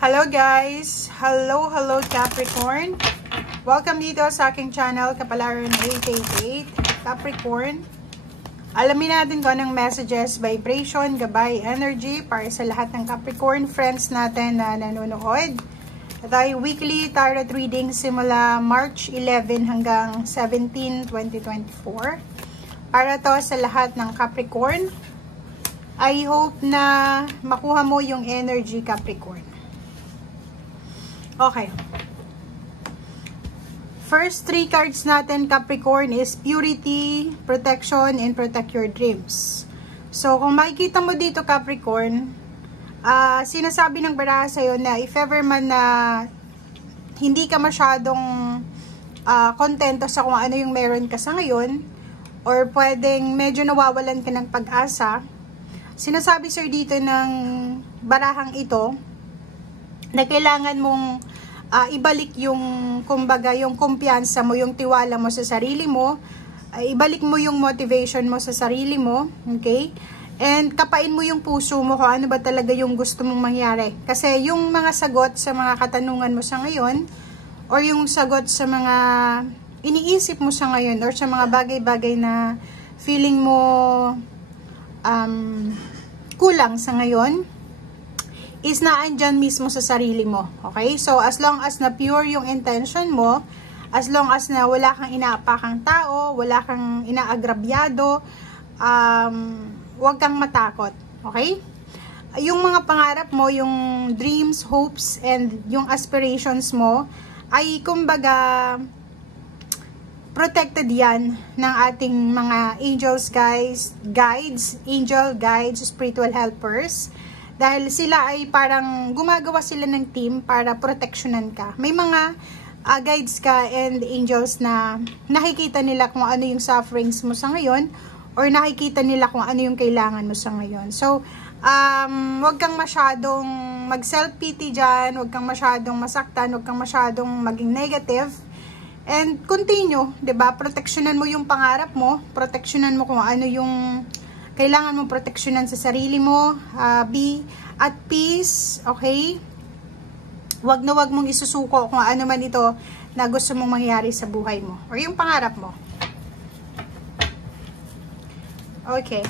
Hello guys! Hello Capricorn! Welcome dito sa aking channel, Kapalaran 888 Capricorn. Alamin natin kung anong messages, vibration, gabay, energy para sa lahat ng Capricorn friends natin na nanonood. Ito ay weekly tarot reading simula March 11 hanggang 17, 2024. Para to sa lahat ng Capricorn. I hope na makuha mo yung energy, Capricorn. Okay. First three cards natin, Capricorn, is purity, protection, and protect your dreams. So, kung makikita mo dito, Capricorn, sinasabi ng baraha sa'yo na if ever man na hindi ka masyadong kontento sa kung ano yung meron ka sa ngayon, or pwedeng medyo nawawalan ka ng pag-asa, sinasabi sir dito ng barahang ito na kailangan mong ibalik yung, kumbaga, yung kumpiyansa mo, yung tiwala mo sa sarili mo, ibalik mo yung motivation mo sa sarili mo, okay? And kapain mo yung puso mo kung ano ba talaga yung gusto mong mangyari. Kasi yung mga sagot sa mga katanungan mo sa ngayon, or yung sagot sa mga iniisip mo sa ngayon, or sa mga bagay-bagay na feeling mo kulang sa ngayon, is naandyan mismo sa sarili mo. Okay? So, as long as na pure yung intention mo, as long as na wala kang inaapakang tao, wala kang inaagrabyado, huwag kang matakot. Okay? Yung mga pangarap mo, yung dreams, hopes, and yung aspirations mo, ay kumbaga protected yan ng ating mga angels, guides, angel guides, spiritual helpers. Dahil sila ay parang gumagawa sila ng team para proteksyonan ka. May mga guides ka and angels na nakikita nila kung ano yung sufferings mo sa ngayon, or nakikita nila kung ano yung kailangan mo sa ngayon. So, wag kang masyadong mag-self-pity dyan, wag kang masyadong masaktan, wag kang masyadong maging negative. And continue, 'di ba? Proteksyonan mo yung pangarap mo, proteksyonan mo kung ano yung kailangan mong proteksyonan sa sarili mo, be at peace, okay? Wag na wag mong isusuko kung ano man ito na gusto mong mangyari sa buhay mo, or yung pangarap mo. Okay.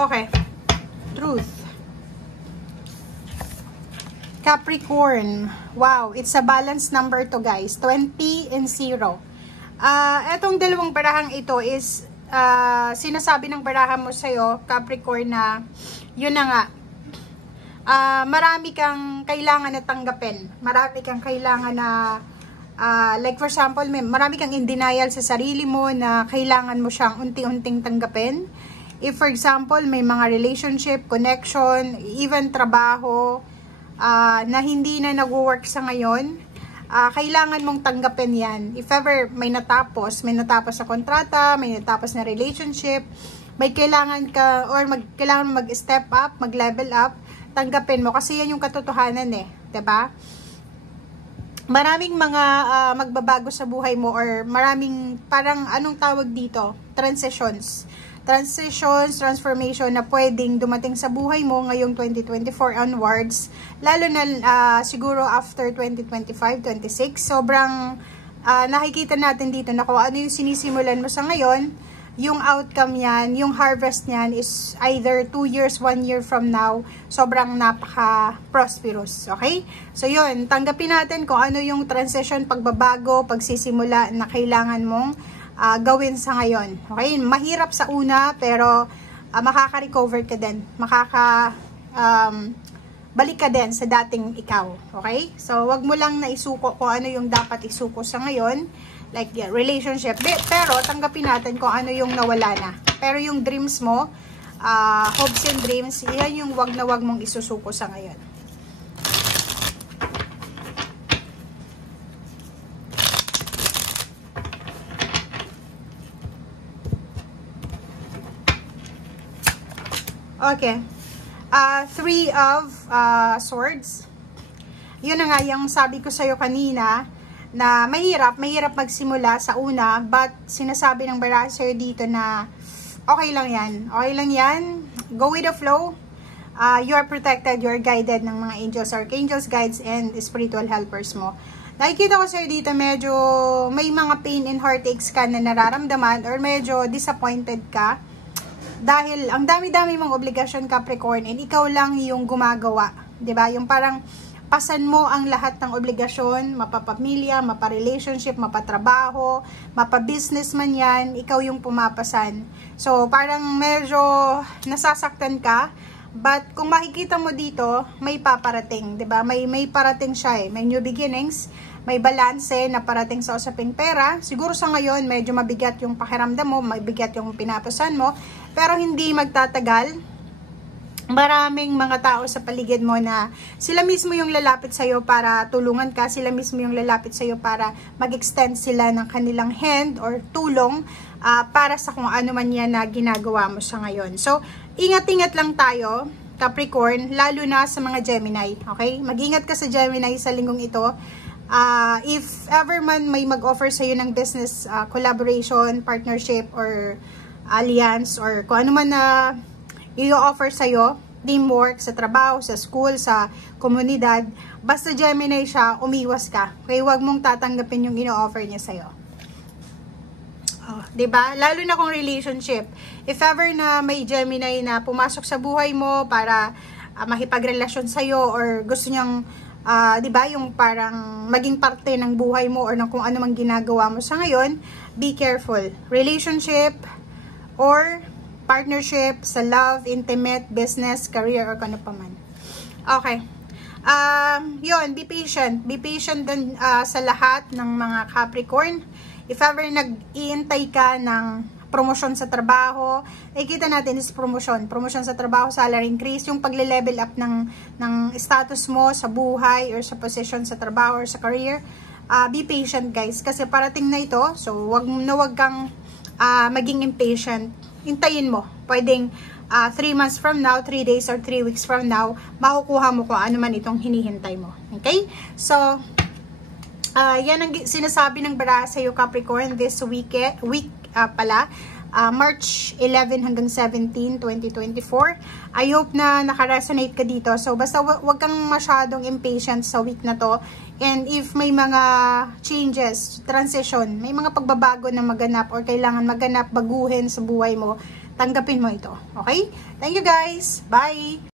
Okay. Truth. Capricorn. Wow, it's a balanced number to guys. 20 and 0. Etong dalawang barahang ito is sinasabi ng baraha mo sa'yo, Capricorn, na yun na nga. Marami kang kailangan na tanggapin. Marami kang kailangan na like for example, marami kang in denial sa sarili mo na kailangan mo siyang unti-unting tanggapin. If for example, may mga relationship, connection, even trabaho na hindi na nag-work sa ngayon, kailangan mong tanggapin yan. If ever may natapos sa kontrata, may natapos na relationship, may kailangan ka, or kailangan mag-step up, mag-level up, tanggapin mo. Kasi yan yung katotohanan eh. 'Di ba? Maraming mga magbabago sa buhay mo, or maraming parang anong tawag dito? Transitions, transformation na pwedeng dumating sa buhay mo ngayong 2024 onwards, lalo na siguro after 2025, 26, sobrang nakikita natin dito na kung ano yung sinisimulan mo sa ngayon, yung outcome yan, yung harvest niyan is either 2 years, 1 year from now, sobrang napaka-prosperous, okay? So yun, tanggapin natin kung ano yung transition, pagbabago, pagsisimula na kailangan mong gawin sa ngayon. Okay? Mahirap sa una, pero makaka-recover ka din. Balik ka din sa dating ikaw. Okay? So, wag mo lang na isuko kung ano yung dapat isuko sa ngayon. Like, yeah, relationship. Pero, tanggapin natin kung ano yung nawala na. Pero yung dreams mo, hopes and dreams, yan yung wag na wag mong isusuko sa ngayon. Okay. Three of Swords. Yun na nga yung sabi ko sa'yo kanina, na mahirap magsimula sa una, but sinasabi ng baraha sa'yo dito na okay lang yan, go with the flow. You are protected, you are guided ng mga angels, archangels, guides, and spiritual helpers mo. Nakikita ko sa'yo dito, medyo may mga pain and heartaches ka na nararamdaman, or medyo disappointed ka, dahil ang dami-dami mong obligasyon, Capricorn, and ikaw lang yung gumagawa, 'di ba? Yung parang pasan mo ang lahat ng obligasyon, mapapamilya, maparelationship, mapatrabaho, mapabusiness man yan, ikaw yung pumapasan. So, parang medyo nasasaktan ka, but kung makikita mo dito, may paparating, 'di ba? May parating siya may new beginnings, may balanse na parating sa usaping pera. Siguro sa ngayon, medyo mabigat yung pakiramdam mo, mabigat yung pinapasan mo, pero hindi magtatagal. Maraming mga tao sa paligid mo na sila mismo yung lalapit sa'yo para tulungan ka, sila mismo yung lalapit sa'yo para mag-extend sila ng kanilang hand or tulong para sa kung ano man yan na ginagawa mo sa ngayon. So, ingat-ingat lang tayo, Capricorn, lalo na sa mga Gemini, okay? Mag-ingat ka sa Gemini sa linggong ito. If ever man may mag-offer sa'yo ng business collaboration, partnership, or alliance, or kung ano man na i-offer sa'yo, teamwork, sa trabaho, sa school, sa komunidad, basta Gemini siya, umiwas ka. Kaya huwag mong tatanggapin yung ino-offer niya sa'yo. Diba? Lalo na kung relationship. If ever na may Gemini na pumasok sa buhay mo para makipagrelasyon sa'yo, or gusto niyang, diba, yung parang maging parte ng buhay mo or ng kung ano mang ginagawa mo sa ngayon, be careful. Relationship, or partnership, sa love, intimate, business, career, or kano pa man. Okay. Yun, be patient. Be patient din sa lahat ng mga Capricorn. If ever nag-iintay ka ng promotion sa trabaho, nakikita natin is promotion. Promotion sa trabaho, salary increase, yung pagle-level up ng status mo sa buhay or sa position sa trabaho or sa career. Be patient, guys, kasi parating na ito. So, wag kang maging impatient. Hintayin mo. Pwedeng 3 months from now, 3 days, or 3 weeks from now, makukuha mo kung ano man itong hinihintay mo. Okay? So, yan ang sinasabi ng baraha sa'yo, Capricorn, this week March 11 hanggang 17, 2024. I hope na nakaresonate ka dito. So, basta wag kang masyadong impatient sa week na to. And if may mga changes, transition, may mga pagbabago na maganap or kailangan maganap, baguhin sa buhay mo, tanggapin mo ito. Okay? Thank you, guys. Bye!